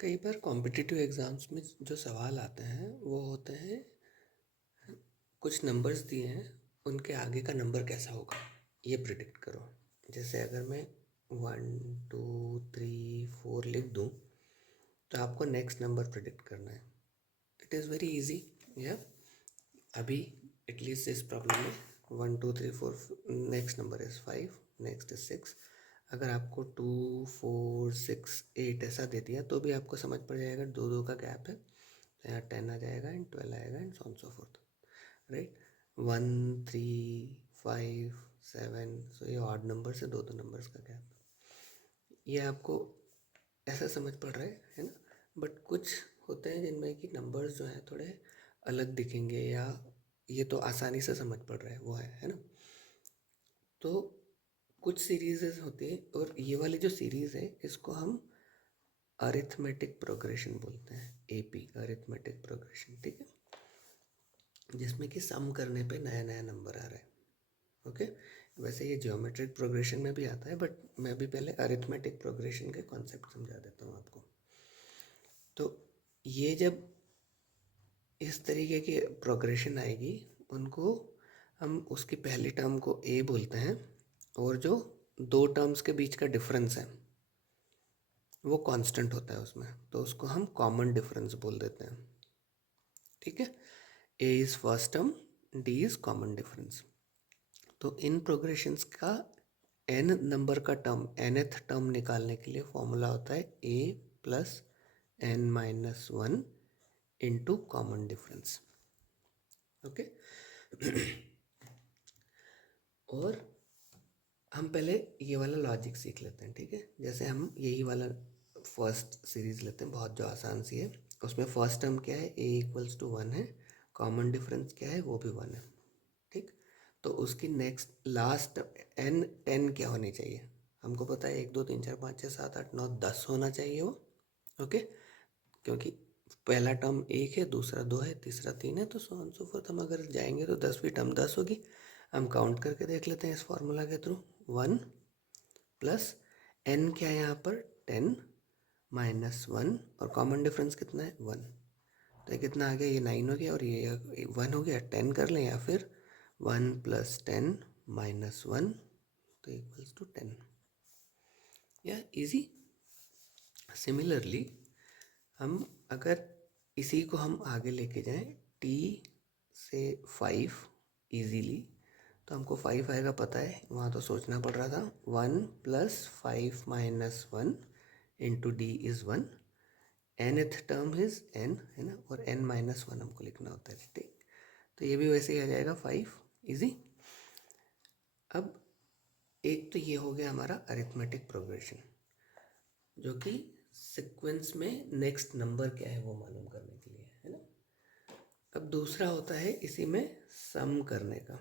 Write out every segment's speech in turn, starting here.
कई बार competitive exams में जो सवाल आते हैं वो होते हैं, कुछ नंबर्स दिए हैं, उनके आगे का नंबर कैसा होगा ये प्रिडिक्ट करो। जैसे अगर मैं 1 2 3 4 लिख दूँ तो आपको नेक्स्ट नंबर प्रिडिक्ट करना है। It is very easy. या अभी एटलीस्ट इस प्रॉब्लम में 1 2 3 4, next number is 5, next is 6। अगर आपको 2 4 6 8 ऐसा दे दिया तो भी आपको समझ पड़ जाएगा, दो दो का गैप है, तो यहाँ 10 आ जाएगा एंड 12 आएगा and so on so fourth, right. 1 3 5 7, सो ये ऑड नंबर से दो दो नंबर्स का गैप, ये आपको ऐसा समझ पड़ रहा है ना। बट कुछ होते हैं जिनमें कि नंबर्स जो हैं थोड़े अलग दिखेंगे, या ये तो आसानी से समझ पड़ रहा है वो है ना। तो कुछ सीरीज़ होती है, और ये वाली जो सीरीज़ है इसको हम अरिथमेटिक प्रोग्रेशन बोलते हैं, एपी, अरिथमेटिक प्रोग्रेशन, ठीक है, जिसमें कि सम करने पे नया नया नंबर आ रहा है। ओके, वैसे ये ज्योमेट्रिक प्रोग्रेशन में भी आता है, बट मैं अभी पहले अरिथमेटिक प्रोग्रेशन के कॉन्सेप्ट समझा देता हूँ आपको। तो ये जब इस तरीके की प्रोग्रेशन आएगी, उनको हम उसकी पहली टर्म को ए बोलते हैं, और जो दो टर्म्स के बीच का डिफरेंस है वो कांस्टेंट होता है उसमें, तो उसको हम कॉमन डिफरेंस बोल देते हैं, ठीक है। A is first term, d is common difference. तो इन प्रोग्रेशंस का एन नंबर का टर्म, nth टर्म निकालने के लिए फॉर्मूला होता है a plus n minus one into common difference. Okay, और हम पहले ये वाला लॉजिक सीख लेते हैं, ठीक है। जैसे हम यही वाला फर्स्ट सीरीज लेते हैं, बहुत जो आसान सी है। उसमें फर्स्ट टर्म क्या है, ए इक्वल्स टू 1 है, कॉमन डिफरेंस क्या है, वो भी 1 है, ठीक। तो उसकी नेक्स्ट लास्ट एन 10 क्या होनी चाहिए, हमको पता है 1 2 3 4 5 6 7 8 9 10 होना चाहिए वो। ओके, क्योंकि पहला टर्म 1 है, दूसरा 2 है, तीसरा 3 है, तो सो ऑन सो फोर्थ हम अगर जाएंगे तो 10वीं टर्म 10 होगी। हम काउंट करके देख लेते हैं इस फॉर्मूला के थ्रू। 1 प्लस एन क्या है यहाँ पर, 10 माइनस 1, और कॉमन डिफरेंस कितना है, 1। तो ये कितना आ गया, ये 9 हो गया और ये 1 हो गया। 10 कर लें, या फिर 1 प्लस 10 माइनस 1 तो इक्वल्स टू 10। या इजी। सिमिलरली हम अगर इसी को हम आगे लेके जाएं t से 5 इजीली, तो हमको 5 आएगा पता है, वहाँ तो सोचना पड़ रहा था। 1 plus 5 minus 1 into D is 1, nth term is n है ना, और n माइनस 1 हमको लिखना होता है, ठीक। तो ये भी वैसे ही आ जाएगा 5, इजी। अब एक तो ये हो गया हमारा अरिथमेटिक प्रोग्रेशन, जो कि सीक्वेंस में नेक्स्ट नंबर क्या है वो मालूम करने के लिए है ना। अब दूसरा होता है इसी में सम करने का,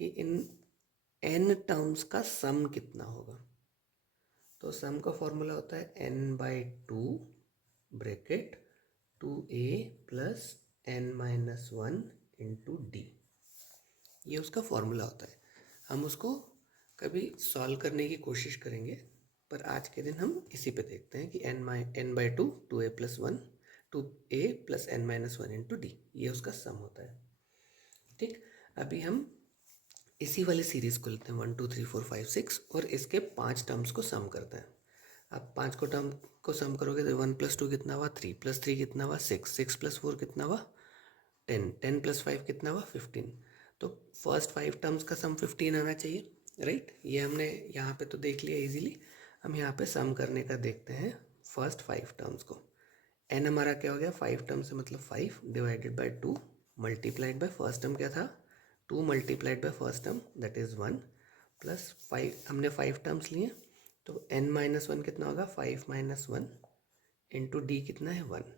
कि इन n टर्म्स का सम कितना होगा। तो सम का फॉर्मूला होता है n/2 bracket 2a plus n minus 1 into d, ये उसका फॉर्मूला होता है। हम उसको कभी सॉल्व करने की कोशिश करेंगे, पर आज के दिन हम इसी पे देखते हैं कि n/2 2a plus 1 2a plus n minus 1 into d, ये उसका सम होता है, ठीक। अभी हम इसी वाली सीरीज को लेते हैं 1 2 3 4 5 6, और इसके 5 टर्म्स को सम करते हैं। अब 5 को टर्म को सम करोगे तो 1 प्लस 2 कितना हुआ, 3 प्लस 3 कितना हुआ, 6 6 प्लस 4 कितना हुआ, 10 10 प्लस 5 कितना हुआ, 15। तो फर्स्ट 5 टर्म्स का सम 15 आना चाहिए, राइट। ये हमने यहाँ पे तो देख लिया इजीली। हम यहाँ पे सम करने का देखते हैं फर्स्ट 5 टर्म्स को। एन हमारा क्या हो गया, 5 टर्म से मतलब 5 divided by 2 multiplied by first term क्या था, 2 multiplied by first term that is 1 plus 5, हमने 5 टर्म्स लिए, तो n माइनस 1 कितना होगा, 5 माइनस 1 इंटू डी कितना है 1,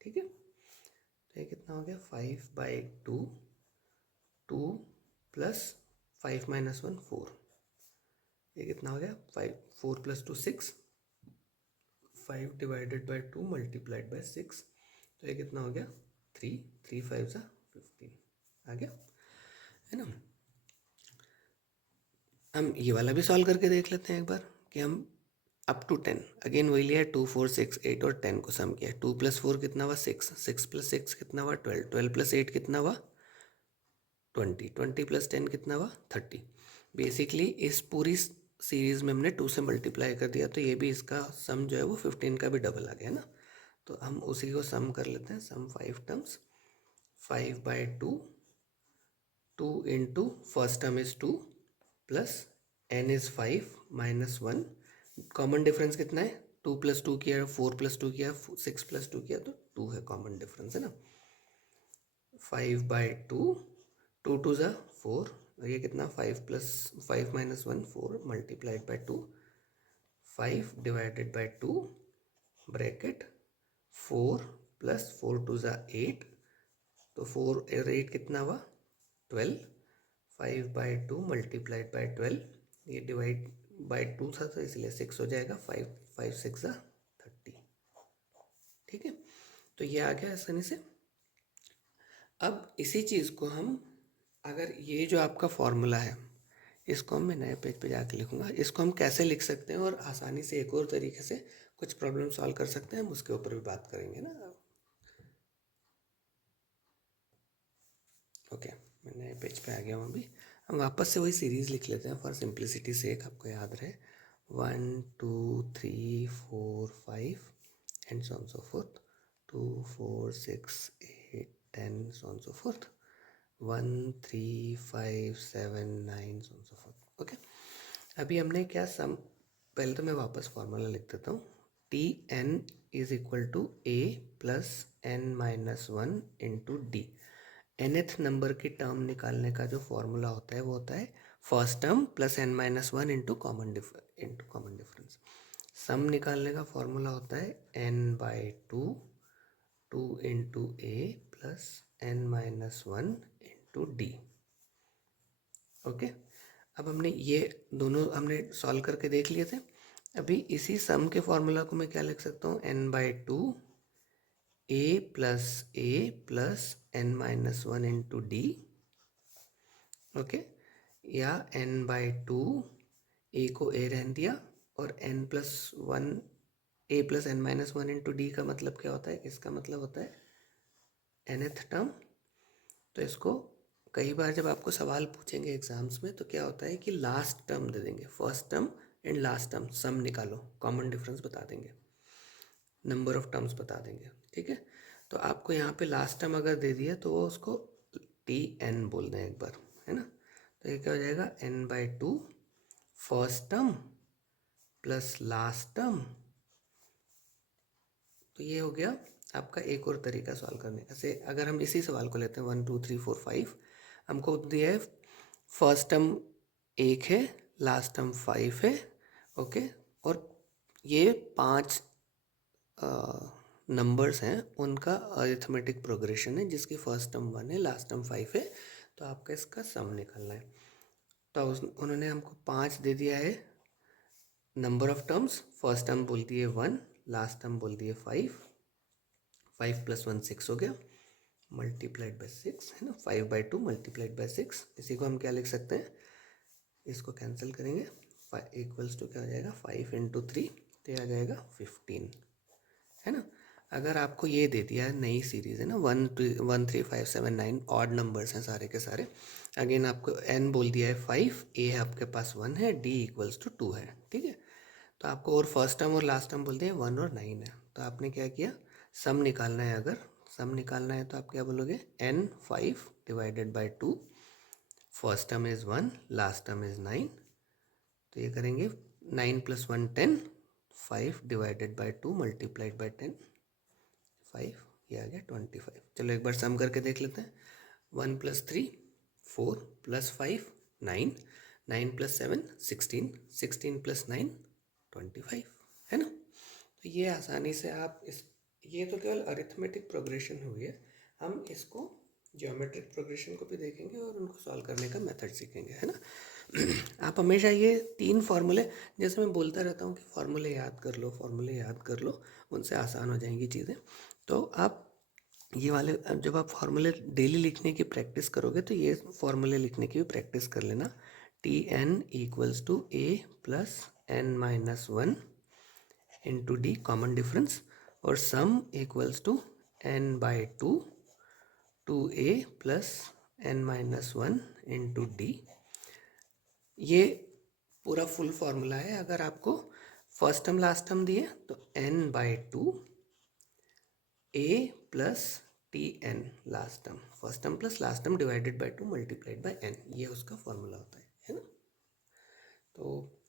ठीक है। तो ये कितना हो गया, 5/2, 2 प्लस 5 माइनस 1 4, ये कितना हो गया 5, 4 plus 2 6, 5 divided by 2 multiplied by 6, तो ये कितना हो गया 3, 3 5 सा 15 आ गया, है ना। हम ये वाला भी सॉल्व करके देख लेते हैं एक बार, कि हम अप टू 10, अगेन वही लिया है 2 4 6 8 और 10 को सम किया। 2 + 4 कितना हुआ 6, 6 + 6 कितना हुआ 12, 12 + 8 कितना हुआ 20, 20 + 10 कितना हुआ 30। बेसिकली इस पूरी सीरीज में हमने 2 से मल्टीप्लाई कर दिया, तो ये भी इसका सम जो है वो 15 का भी डबल आ गया ना। तो हम उसी को सम कर लेते हैं। सम 5 terms, 5/2, 2 into first term is 2 plus n is 5 minus 1। Common difference कितना है, 2 + 2 किया, 4 + 2 किया, 6 + 2 किया, तो 2 है कॉमन डिफरेंस, है ना। 5/2, 2 2 ज़ा 4, और ये कितना 5 + 5 minus 1 4 multiplied by 2, 5 divided by 2 bracket 4 + 4 2 ज़ा 8, तो 4 और 8 कितना हुआ 12, 5/2 मल्टीप्लाइड बाई 12, ये डिवाइड बाई 2 था तो इसलिए 6 हो जाएगा, 5 5 6 ज़ा 30। ठीक है, तो ये आ गया आसानी से। अब इसी चीज़ को हम, अगर ये जो आपका फॉर्मूला है इसको मैं नए पेज पे जाके लिखूंगा, इसको हम कैसे लिख सकते हैं और आसानी से एक और तरीके से कुछ प्रॉब्लम सॉल्व कर सकते हैं, हम उसके ऊपर भी बात करेंगे ना। ओके, मैं नए पेज पे आ गया हूँ अभी। हम वापस से वही सीरीज़ लिख लेते हैं फॉर सिंप्लिसिटी से, एक आपको याद रहे 1 2 3 4 5 and so on so fourth, 2 4 6 8 10 so on so fourth, 1 3 5 7 9 so on so fourth. Okay, अभी हमने क्या सम, पहले तो मैं वापस फॉर्मूला लिख देता हूँ। T n is equal to a plus n minus 1 into d. nth number की टर्म निकालने का जो फॉर्मूला होता है वो होता है first term plus n minus 1 into common difference. Sum निकालने का फॉर्मूला होता है n/2, 2 into a plus n minus 1 into d. Okay, अब हमने ये दोनों हमने सॉल्व करके देख लिए थे। अभी इसी सम के फॉर्मूला को मैं क्या लिख सकता हूँ, n/2 a plus n minus 1 into d. Okay, या n/2 ए को ए रहने दिया और n+1 a plus n minus 1 into d का मतलब क्या होता है, इसका मतलब होता है nth टर्म। तो इसको कई बार जब आपको सवाल पूछेंगे एग्जाम्स में तो क्या होता है कि लास्ट टर्म दे देंगे, first term and last term sum निकालो, कॉमन डिफरेंस बता देंगे, नंबर ऑफ टर्म्स बता देंगे। ठीक है, तो आपको यहाँ पे लास्ट टर्म अगर दे दिया तो वो उसको टी एन बोल दें एक बार, है ना। तो ये क्या हो जाएगा n/2 first term plus last term. तो ये हो गया आपका एक और तरीका सॉल्व करने का। से अगर हम इसी सवाल को लेते हैं 1 2 3 4 5, हमको दिया है फर्स्ट टर्म 1 है, लास्ट टर्म 5 है। ओके, और ये 5 नंबर्स हैं, उनका अरिथमेटिक प्रोग्रेशन है जिसकी फर्स्ट टर्म 1 है, लास्ट टर्म 5 है। तो आपका इसका सम निकालना है। तो उन्होंने हमको 5 दे दिया है number of terms, first term बोल दिए 1, लास्ट टर्म बोल दिए 5, 5 + 1 6 हो गया, मल्टीप्लाइड बाई 6, है ना। 5/2 मल्टीप्लाइड बाई 6, इसी को हम क्या लिख सकते हैं, इसको कैंसिल करेंगे, 5 इक्वल्स टू क्या हो जाएगा 5 × 3, तो आ जाएगा 15, है ना। अगर आपको ये दे दिया है, नई सीरीज़ है ना, 1 1 3 5 7 9 ऑड नंबर्स हैं सारे के सारे। अगेन आपको n बोल दिया है 5, a आपके पास 1 है, d इक्वल्स टू 2 है। ठीक है, तो आपको और फर्स्ट टर्म और लास्ट टर्म बोल दिया 1 और 9 है। तो आपने क्या किया, सम निकालना है। अगर सम निकालना है तो आप क्या बोलोगे, n 5 divided by 2, first term is 1, last term is 9, तो ये करेंगे 9 + 1 10, 5 डिवाइडेड बाई 2 मल्टीप्लाइड बाई 10, 5, ये आ गया 25। चलो एक बार सम करके देख लेते हैं। 1 + 3 4 + 5 9, 9 + 7 16, 16 + 9 25, है ना। तो ये आसानी से आप इस, ये तो केवल अरिथमेटिक प्रोग्रेशन हुई है, हम इसको ज्योमेट्रिक प्रोग्रेशन को भी देखेंगे और उनको सॉल्व करने का मेथड सीखेंगे, है ना। आप हमेशा ये 3 फार्मूले, जैसे मैं बोलता रहता हूँ कि फार्मूले याद कर लो, फार्मूले याद कर लो, उनसे आसान हो जाएंगी चीज़ें। तो आप ये वाले, जब आप फार्मूले डेली लिखने की प्रैक्टिस करोगे तो ये फार्मूले लिखने की भी प्रैक्टिस कर लेना। T n equals to a plus n minus 1 into d common difference, और sum equals to n/2 2a plus n-1 into d. ये पूरा फुल फॉर्मूला है। अगर आपको फर्स्ट टर्म लास्ट टर्म दिए तो n/2 a plus T N last term, first term plus last term divided by 2 multiplied by n, ये उसका formula होता है ना। तो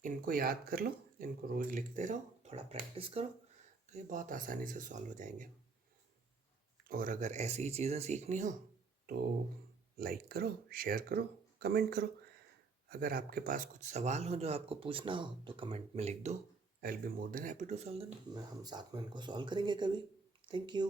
इनको याद कर लो, इनको रोज लिखते रहो, थोड़ा प्रैक्टिस करो, तो ये बहुत आसानी से सॉल्व हो जाएंगे। और अगर ऐसी ही चीज़ें सीखनी हो तो लाइक करो, शेयर करो, कमेंट करो। अगर आपके पास कुछ सवाल हो जो आपको पूछना हो तो कमेंट में लिख दो। I will be more than happy to solve them. हम साथ में इनको सॉल्व करेंगे कभी। Thank you.